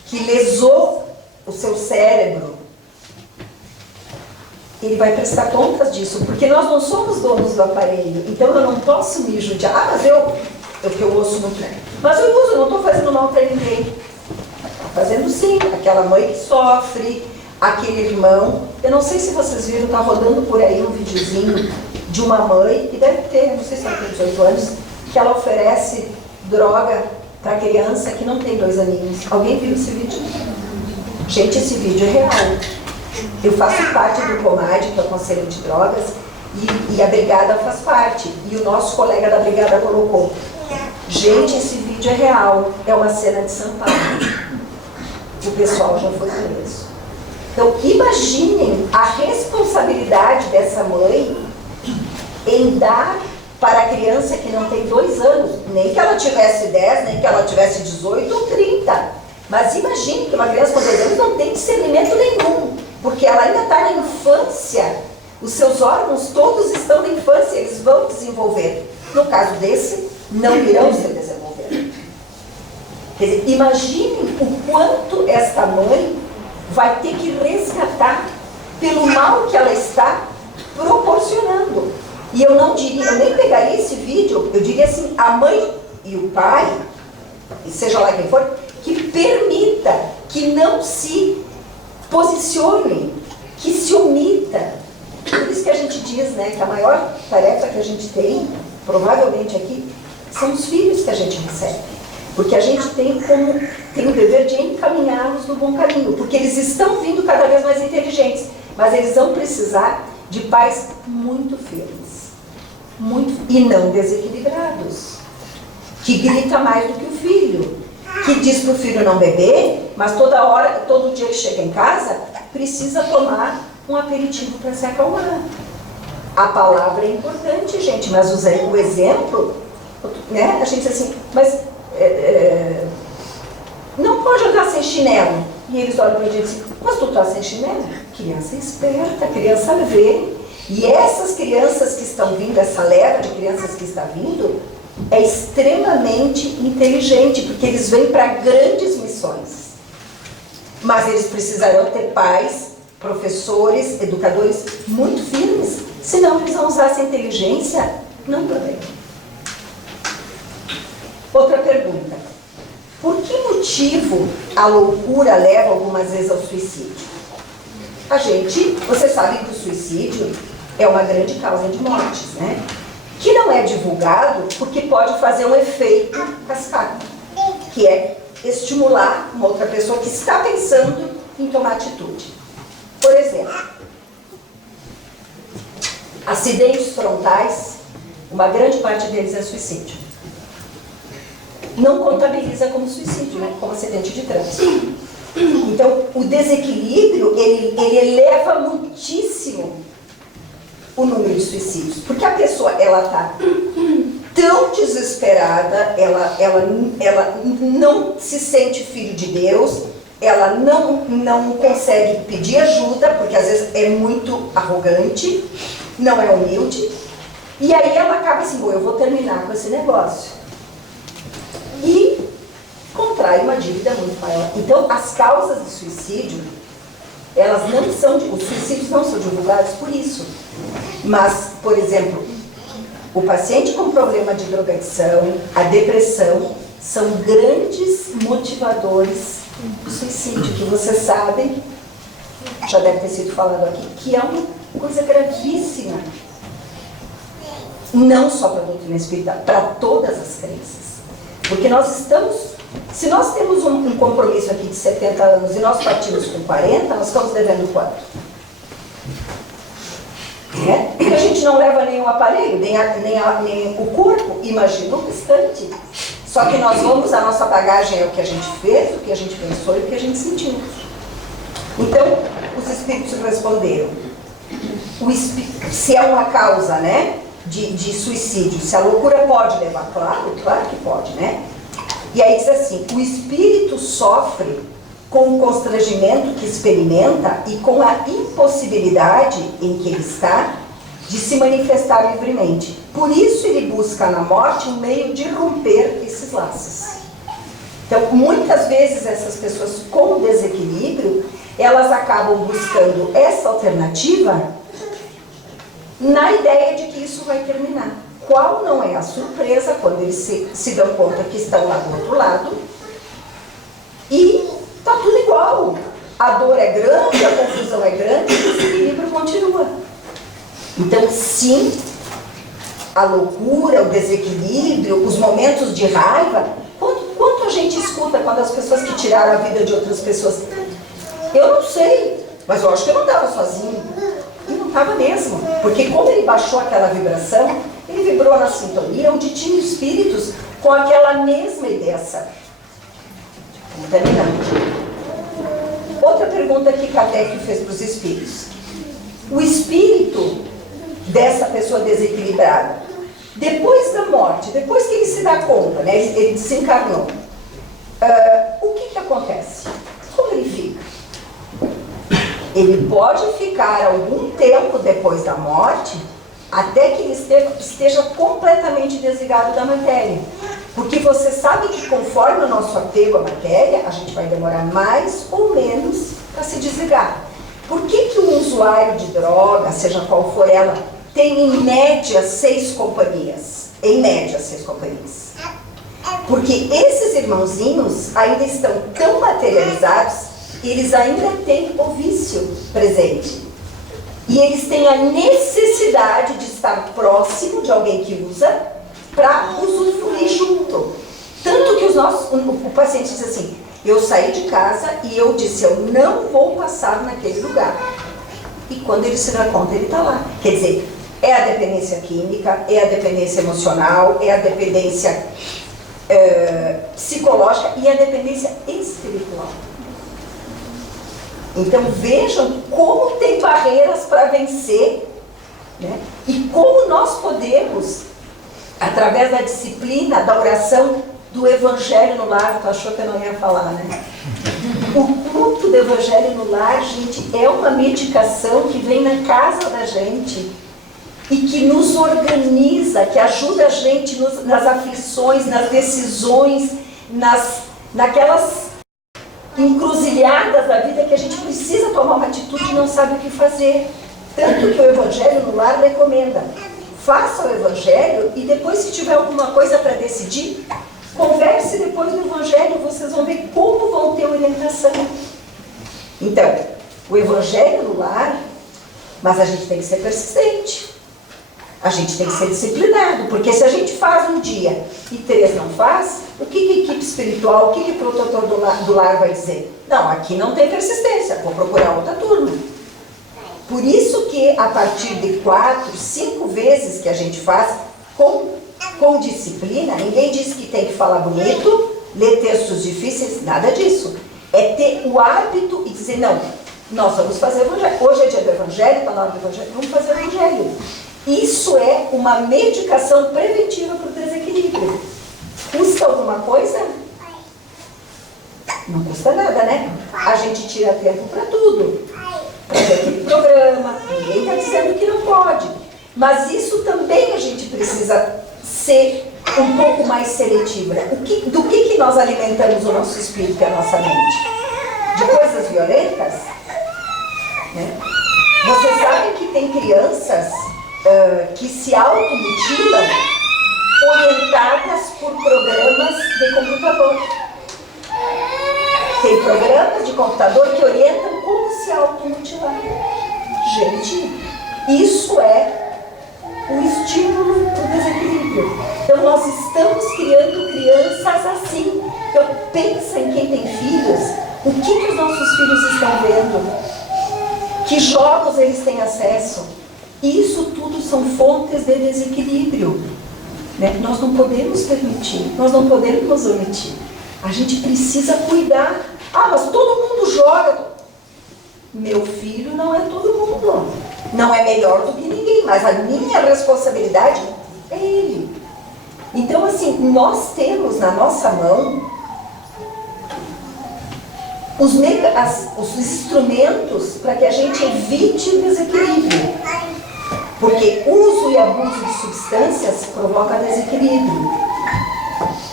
que lesou o seu cérebro, ele vai prestar contas disso, porque nós não somos donos do aparelho, então eu não posso me judiar. Ah, mas eu ouço muito, né? Mas eu uso, eu não estou fazendo mal para ninguém. Está fazendo sim, aquela mãe que sofre, aquele irmão. Eu não sei se vocês viram, está rodando por aí um videozinho de uma mãe, que deve ter, não sei se ela tem 18 anos, que ela oferece droga para criança que não tem 2 aninhos. Alguém viu esse vídeo? Gente, esse vídeo é real. Eu faço parte do COMAD, que é o Conselho de Drogas, e a Brigada faz parte. E o nosso colega da Brigada colocou. Gente, esse vídeo é real. É uma cena de São Paulo. O pessoal já foi preso. Então, imaginem a responsabilidade dessa mãe em dar para a criança que não tem 2 anos, nem que ela tivesse 10, nem que ela tivesse 18 ou 30. Mas imagine que uma criança com 2 anos não tem discernimento nenhum, porque ela ainda está na infância, os seus órgãos todos estão na infância, eles vão desenvolver. No caso desse, não irão se desenvolver. Quer dizer, imagine o quanto esta mãe vai ter que resgatar pelo mal que ela está proporcionando. E eu não diria, eu nem pegaria esse vídeo, eu diria assim, a mãe e o pai, e seja lá quem for, que permita, que não se posicione, que se omita. Por isso que a gente diz, né, que a maior tarefa que a gente tem, provavelmente aqui, são os filhos que a gente recebe. Porque a gente tem o dever de encaminhá-los no bom caminho, porque eles estão vindo cada vez mais inteligentes, mas eles vão precisar de pais muito firmes, e não desequilibrados, que grita mais do que o filho, que diz para o filho não beber, mas toda hora, todo dia que chega em casa, precisa tomar um aperitivo para se acalmar. A palavra é importante, gente, mas o exemplo, né? A gente diz assim, mas não pode andar sem chinelo. E eles olham para a gente assim, mas tu tá sem chinelo? Criança esperta, criança vê. E essas crianças que estão vindo, essa leva de crianças que está vindo, é extremamente inteligente, porque eles vêm para grandes missões. Mas eles precisarão ter pais, professores, educadores muito firmes, senão eles vão usar essa inteligência não também. Outra pergunta. Por que motivo a loucura leva algumas vezes ao suicídio? Vocês sabem que o suicídio é uma grande causa de mortes, né? Que não é divulgado porque pode fazer um efeito cascata, que é estimular uma outra pessoa que está pensando em tomar atitude. Por exemplo, acidentes frontais, uma grande parte deles é suicídio. Não contabiliza como suicídio, né? Como acidente de trânsito. Então, o desequilíbrio, ele eleva muitíssimo o número de suicídios. Porque a pessoa, ela está tão desesperada, ela não se sente filho de Deus, ela não consegue pedir ajuda, porque às vezes é muito arrogante, não é humilde, e aí ela acaba assim, bom, eu vou terminar com esse negócio. E contrai uma dívida muito maior. Então, as causas de suicídio, os suicídios não são divulgados por isso. Mas, por exemplo, o paciente com problema de drogadição, a depressão, são grandes motivadores do suicídio, que vocês sabem, já deve ter sido falado aqui, que é uma coisa gravíssima. Não só para a doutrina espírita, para todas as crenças. Porque se nós temos um compromisso aqui de 70 anos e nós partimos com 40, nós estamos devendo quanto? Porque a gente não leva nenhum aparelho, nem o corpo, imagina o restante. Só que nós a nossa bagagem é o que a gente fez, o que a gente pensou e o que a gente sentiu. Então, os espíritos responderam. Se é uma causa, né? De suicídio, se a loucura pode levar, claro que pode, né? E aí diz assim, o espírito sofre com o constrangimento que experimenta e com a impossibilidade em que ele está de se manifestar livremente. Por isso ele busca na morte um meio de romper esses laços. Então, muitas vezes essas pessoas com desequilíbrio, elas acabam buscando essa alternativa na ideia de que isso vai terminar. Qual não é a surpresa quando eles se dão conta que estão lá do outro lado e está tudo igual. A dor é grande, a confusão é grande e o desequilíbrio continua. Então, sim, a loucura, o desequilíbrio, os momentos de raiva, quanto a gente escuta quando as pessoas que tiraram a vida de outras pessoas, eu não sei, mas eu acho que eu não estava sozinho. E não estava mesmo, porque quando ele baixou aquela vibração, ele vibrou na sintonia onde tinha espíritos com aquela mesma ideação. Terminando. Outra pergunta que Kardec fez para os espíritos. O espírito dessa pessoa desequilibrada, depois da morte, depois que ele se dá conta, né, ele desencarnou, o que acontece? Como ele fica? Ele pode ficar algum tempo depois da morte, até que ele esteja completamente desligado da matéria. Porque você sabe que conforme o nosso apego à matéria, a gente vai demorar mais ou menos para se desligar. Por que um usuário de droga, seja qual for ela, tem em média 6 companhias? Em média 6 companhias. Porque esses irmãozinhos ainda estão tão materializados, eles ainda têm o vício presente. E eles têm a necessidade de estar próximo de alguém que usa para usufruir junto. Tanto que o paciente diz assim, eu saí de casa e eu disse, eu não vou passar naquele lugar. E quando ele se dá conta, ele está lá. Quer dizer, é a dependência química, é a dependência emocional, é a dependência psicológica e a dependência espiritual. Então vejam como tem barreiras para vencer, né? E como nós podemos, através da disciplina, da oração, do Evangelho no lar, tu achou que eu não ia falar, né? O culto do Evangelho no lar, gente, é uma medicação que vem na casa da gente e que nos organiza, que ajuda a gente nas aflições, nas decisões, naquelas encruzilhadas da vida que a gente precisa tomar uma atitude e não sabe o que fazer. Tanto que o Evangelho no lar recomenda, faça o Evangelho e depois, se tiver alguma coisa para decidir, converse depois do Evangelho, vocês vão ver como vão ter orientação. Então, o Evangelho no lar, mas a gente tem que ser persistente. A gente tem que ser disciplinado, porque se a gente faz um dia e 3 não faz, o que a equipe espiritual, o que o protetor do lar vai dizer? Não, aqui não tem persistência, vou procurar outra turma. Por isso que a partir de 4, 5 vezes que a gente faz com disciplina, ninguém diz que tem que falar bonito, ler textos difíceis, nada disso. É ter o hábito e dizer, não, nós vamos fazer o Evangelho. Hoje é dia do Evangelho, está na hora do Evangelho, vamos fazer o Evangelho. Isso é uma medicação preventiva para o desequilíbrio. Custa alguma coisa? Não custa nada, né? A gente tira tempo para tudo. Para ver aquele programa, ninguém está dizendo que não pode. Mas isso também a gente precisa ser um pouco mais seletivo. Né? Do que nós alimentamos o nosso espírito e a nossa mente? De coisas violentas? Né? Vocês sabem que tem crianças que se automutilam orientadas por programas de computador. Tem programas de computador que orientam como se automutilar. Gente, isso é um estímulo para o desequilíbrio. Então nós estamos criando crianças assim. Então pensa em quem tem filhos, o que os nossos filhos estão vendo, que jogos eles têm acesso. Isso tudo são fontes de desequilíbrio. Né? Nós não podemos permitir, nós não podemos omitir. A gente precisa cuidar. Ah, mas todo mundo joga. Meu filho não é todo mundo. Não é melhor do que ninguém, mas a minha responsabilidade é ele. Então, assim, nós temos na nossa mão os instrumentos para que a gente evite o desequilíbrio. Porque uso e abuso de substâncias provoca desequilíbrio.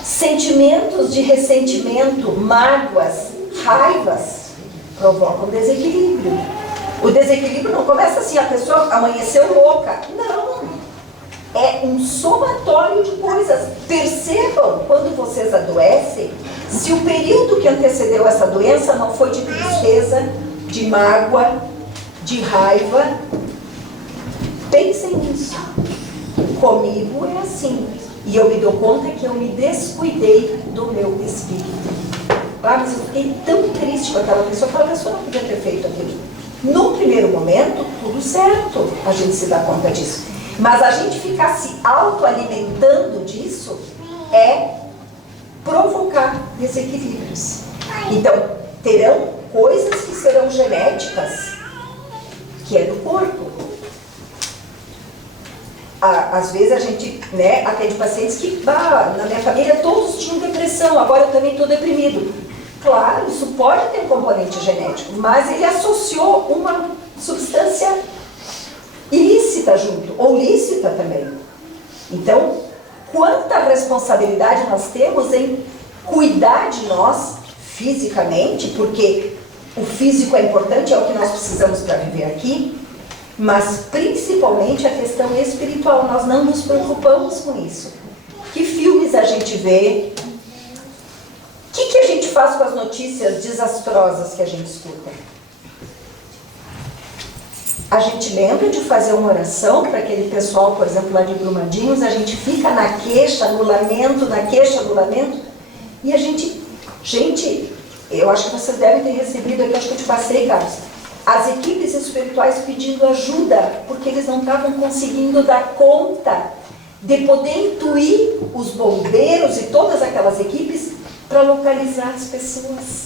Sentimentos de ressentimento, mágoas, raivas provocam desequilíbrio. O desequilíbrio não começa assim, a pessoa amanheceu louca. Não. É um somatório de coisas. Percebam, quando vocês adoecem, se o período que antecedeu essa doença não foi de tristeza, de mágoa, de raiva. Pensem nisso. Comigo é assim. E eu me dou conta que eu me descuidei do meu espírito. Ah, mas eu fiquei tão triste com aquela pessoa. Aquela pessoa não podia ter feito aquilo. No primeiro momento, tudo certo. A gente se dá conta disso. Mas a gente ficar se autoalimentando disso é provocar desequilíbrios. Então, terão coisas que serão genéticas, que é do corpo. Às vezes a gente atende pacientes que, na minha família todos tinham depressão, agora eu também estou deprimido. Claro, isso pode ter um componente genético, mas ele associou uma substância ilícita junto, ou lícita também. Então, quanta responsabilidade nós temos em cuidar de nós fisicamente, porque o físico é importante, é o que nós precisamos para viver aqui, mas principalmente a questão espiritual. Nós não nos preocupamos com isso. Que filmes a gente vê? O que a gente faz com as notícias desastrosas que a gente escuta? A gente lembra de fazer uma oração para aquele pessoal, por exemplo, lá de Brumadinhos, a gente fica na queixa, no lamento, e a gente, eu acho que vocês devem ter recebido aqui, acho que eu te passei, Carlos, as equipes espirituais pedindo ajuda, porque eles não estavam conseguindo dar conta de poder intuir os bombeiros e todas aquelas equipes para localizar as pessoas.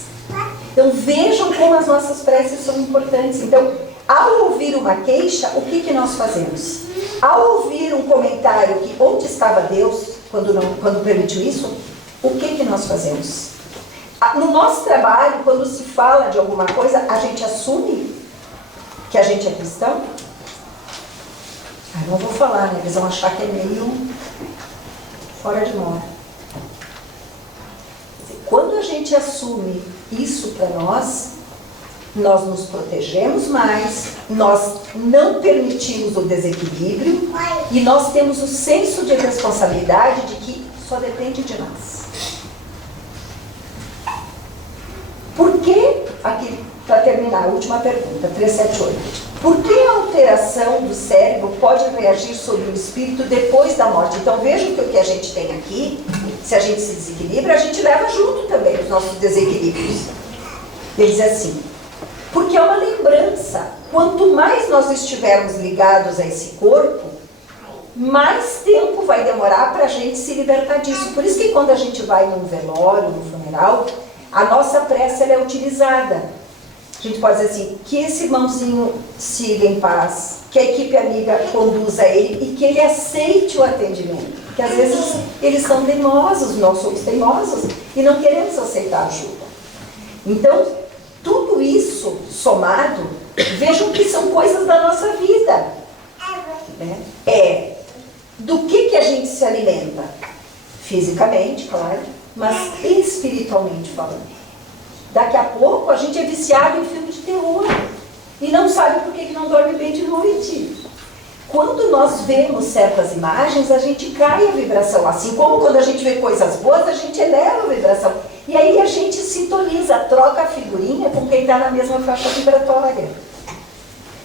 Então vejam como as nossas preces são importantes. Então, ao ouvir uma queixa, o que nós fazemos? Ao ouvir um comentário que onde estava Deus quando permitiu isso, o que nós fazemos? No nosso trabalho, quando se fala de alguma coisa, a gente assume que a gente é cristão? Não vou falar, né? Eles vão achar que é meio fora de moda. Quando a gente assume isso para nós nos protegemos mais, nós não permitimos o desequilíbrio e nós temos o senso de responsabilidade de que só depende de nós. Por que, aqui para terminar, a última pergunta, 378. Por que a alteração do cérebro pode reagir sobre o espírito depois da morte? Então vejam que o que a gente tem aqui, se a gente se desequilibra, a gente leva junto também os nossos desequilíbrios. Ele diz assim, porque é uma lembrança. Quanto mais nós estivermos ligados a esse corpo, mais tempo vai demorar para a gente se libertar disso. Por isso que quando a gente vai num velório, num funeral, a nossa prece ela é utilizada. A gente pode dizer assim, que esse irmãozinho siga em paz, que a equipe amiga conduza ele e que ele aceite o atendimento. Porque às vezes eles são teimosos, nós somos teimosos e não queremos aceitar ajuda. Então, tudo isso somado, vejam que são coisas da nossa vida. Né? Do que a gente se alimenta? Fisicamente, claro, mas espiritualmente falando. Daqui a pouco a gente é viciado em filme de terror e não sabe por que não dorme bem de noite. Quando nós vemos certas imagens, a gente cai a vibração. Assim como quando a gente vê coisas boas, a gente eleva a vibração. E aí a gente sintoniza, troca a figurinha com quem está na mesma faixa vibratória.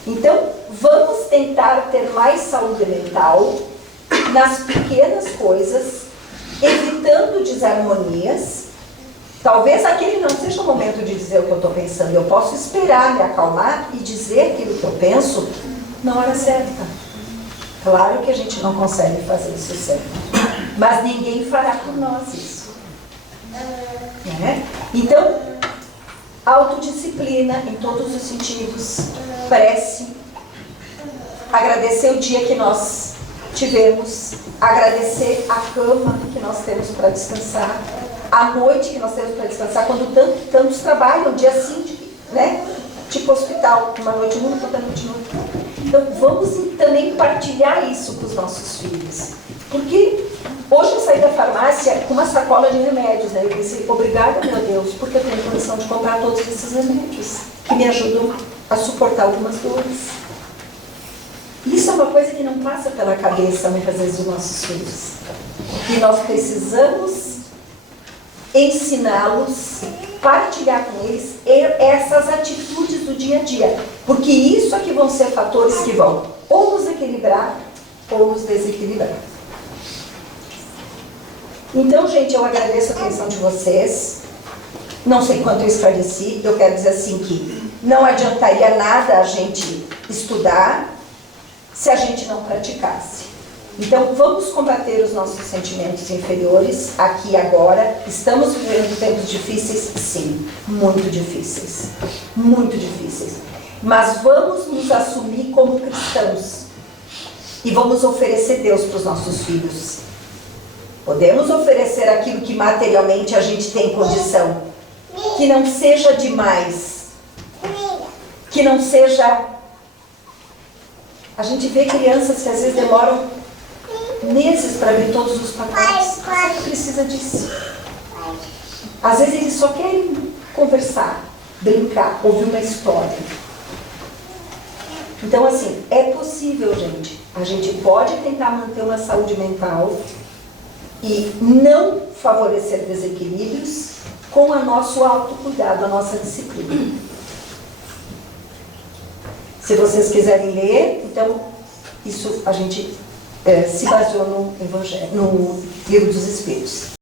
Então, vamos tentar ter mais saúde mental nas pequenas coisas, evitando desarmonias. Talvez aquele não seja o momento de dizer o que eu estou pensando. Eu posso esperar, me acalmar e dizer aquilo que eu penso na hora certa. Claro que a gente não consegue fazer isso sempre. Mas ninguém fará por nós isso. Né? Então, autodisciplina em todos os sentidos. Prece. Agradecer o dia que nós tivemos. Agradecer a cama que nós temos para descansar. A noite que nós temos para descansar, quando tantos trabalham, dia assim, né? Tipo hospital, uma noite única, outra noite única. Então, vamos também partilhar isso com os nossos filhos. Porque hoje eu saí da farmácia com uma sacola de remédios, né? Eu pensei, obrigada, meu Deus, porque eu tenho condição de comprar todos esses remédios que me ajudam a suportar algumas dores. Isso é uma coisa que não passa pela cabeça, muitas vezes, dos nossos filhos. E nós precisamos ensiná-los, partilhar com eles essas atitudes do dia a dia. Porque isso é que vão ser fatores que vão ou nos equilibrar ou nos desequilibrar. Então, gente, eu agradeço a atenção de vocês. Não sei quanto eu esclareci. Eu quero dizer assim que não adiantaria nada a gente estudar se a gente não praticasse. Então, vamos combater os nossos sentimentos inferiores aqui e agora. Estamos vivendo tempos difíceis? Sim, muito difíceis. Muito difíceis. Mas vamos nos assumir como cristãos. E vamos oferecer Deus para os nossos filhos. Podemos oferecer aquilo que materialmente a gente tem condição. que não seja demais, que não seja... A gente vê crianças que às vezes demoram meses para abrir todos os pacotes. Você não precisa disso. Às vezes eles só querem conversar, brincar, ouvir uma história. Então, assim, é possível, gente. A gente pode tentar manter uma saúde mental e não favorecer desequilíbrios com o nosso autocuidado, a nossa disciplina. Se vocês quiserem ler, então, isso a gente se baseou no Evangelho, no Livro dos Espíritos.